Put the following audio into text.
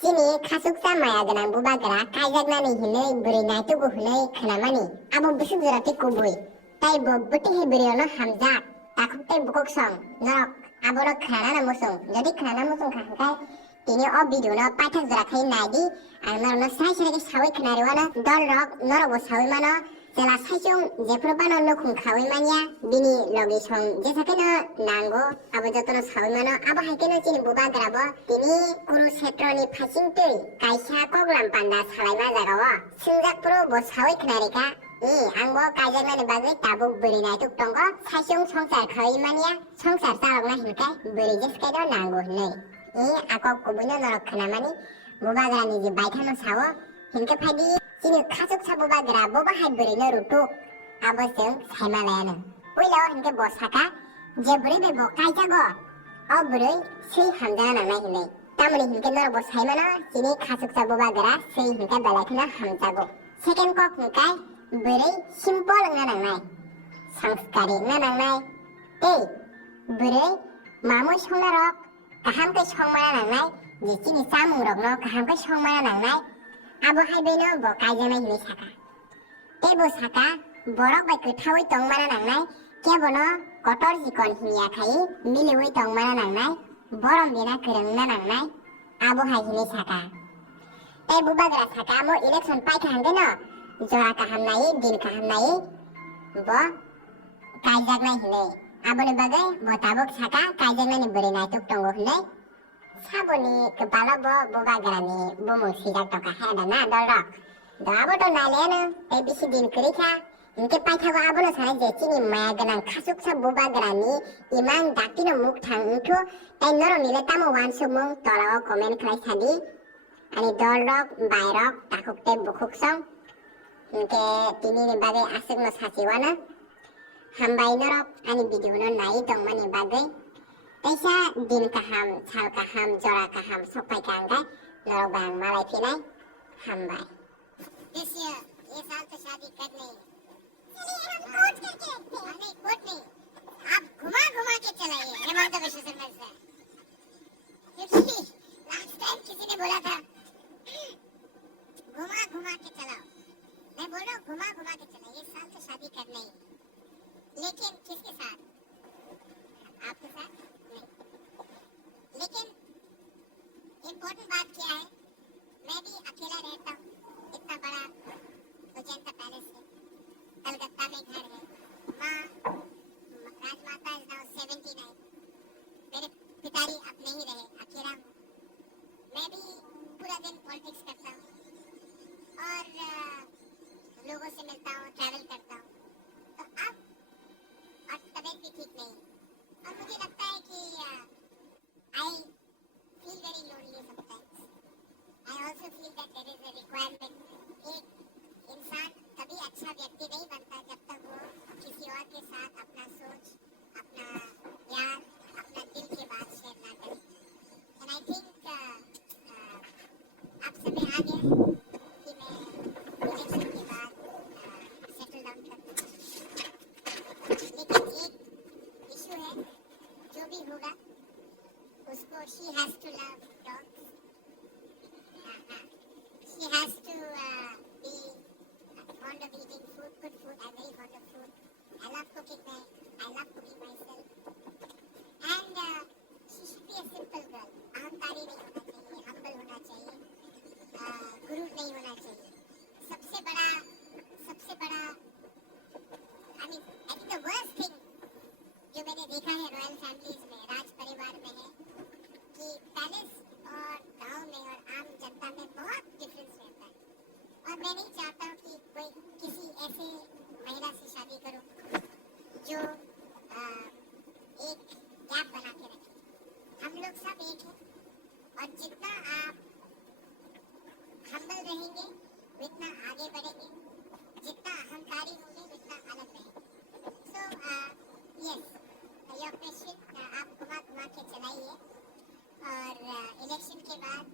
Sini kasuksa maya ganang bubagara kaijagnani hinay buri naitu go hinay khanamani abo bisuk jarati kubui tai bo buti hi buri ono hamjak takukte bukok song norok abo no khana musung jadi khana musung khangkai tini o video no paithak jarakai naidi ang norno sai sare sawi khnari wana dol rok norobo sawi mano jela saisung jefur bano nukhung khawi mania bini logi song jesakeno nango abo jotono sawi mano abo haikeno chini bubagara bo tini kurukshetroni phasingtui kaisa koglam panda salaima jagao singjak bo sawi khnarika angbo kaijagnani bagui tabuk buri naituk tongo saisung songsar khawi mania songsar chalokna hinkai buri jeskai do nango hinai akok kubuino norok khanamani bubagarani je baithano sawo hinke phadi chini khasuk sa bubagara boba hai buri no rutuk abo sung saimalayano uilo hinke bo saka je buri be bo kaijago o buri sei hamjana nangnai hinai tamoni hinke norok bo saimano chini khasuk sa bubagara sei hinke belaikhana hamjago second kok hingkai buri simple ngna nangnai sanskari ngna nangnai tei buri mamui songnarok kaham ke songmana nangnai je chini samung rok no kaham ke songmana nangnai abo haibeno bo kaijanai hinai saka tei bo saka borok bai kwthawi tongmana nangnai kebono kotor jikon himya khai miliwi tongmana nangnai borom dina kwrwngna nangnai abo hai hinai saka tei bubagara saka amo election paithangge no jora kaham nai din kaham nai bo kaijagnai hinai aboni bagai bo tabuk saka kaijagnani buri naituk tongo hinai saboni kepala bo bubagarani bumung sijak toka heda na dolrok do abo to naileno tei bisi din krika hinke paithago abono sanai je chini maya ganang khasuksa bubagarani imang daktino muk thang ingkhu tei noro nile tamo wansukmung tolao comment khlai sadi ani dolrok bairok takukte bukuksong hinke tinini bagai asukno sachiwana hambai norok ani video no nai tongmani bagai taisa din kaham chal kaham jora kaham sopai kangkai norok bang malai pinai hambai this year ये साल तो शादी कर नहीं चलिए हम coach करके रखते हैं नहीं कोच नहीं आप घुमा घुमा के चलाइए हेमंत विश्व शर्मा से क्योंकि लास्ट टाइम किसी ने बोला था घुमा घुमा के चलाओ मैं बोल रहा हूँ घुमा घुमा के चलाइए इस साल तो शादी कर नहीं लेकिन किसके साथ आपके साथ नहीं लेकिन इम्पोर्टेंट बात क्या है मैं भी अकेला रहता हूँ इतना बड़ा अजंता पैलेस है कलकत्ता में घर है माँ राजमाता इज नाउ 79 मेरे पिताजी अब नहीं रहे अकेला हूँ मैं भी पूरा दिन पॉलिटिक्स करता हूँ और लोगों से मिलता हूँ ट्रैवल करता हूँ तो अब और तबीयत भी ठीक नहीं और मुझे लगता है कि I feel very lonely sometimes I also feel that there is a requirement एक इंसान कभी अच्छा व्यक्ति नहीं बनता जब तक वो किसी और के साथ अपना सोच अपना प्यार अपना दिल की बात शेयर ना करे एंड आई थिंक अब समय आ गया कि मैं इलेक्शन के बाद सेटल डाउन कर दूँ लेकिन एक इशू है जो भी होगा उसको she has to love dogs she has to be fond of eating food, good food. I'm very fond of food. I love cooking myself. And she should be a simple girl. अहंकारी नहीं होना चाहिए, humble होना चाहिए, गुरूर नहीं होना चाहिए. सबसे बड़ा, I mean, I think the worst thing जो मैंने देखा है रॉयल फैमिलीज में, राज परिवार में है कि पैलेस और गांव में और आम जनता में बहुत डिफरेंस रहता है. और मैं नहीं चाहता हूँ कि कोई किसी ऐसे महिला से शादी करूँ जो एक गैप बना के रखे. हम लोग सब एक हैं और जितना आप हम्बल रहेंगे उतना आगे बढ़ेंगे, जितना अहंकारी होंगे उतना अलग रहेंगे. सो यस योर क्वेश्चन आप घुमा घुमा के चलाइए और इलेक्शन के बाद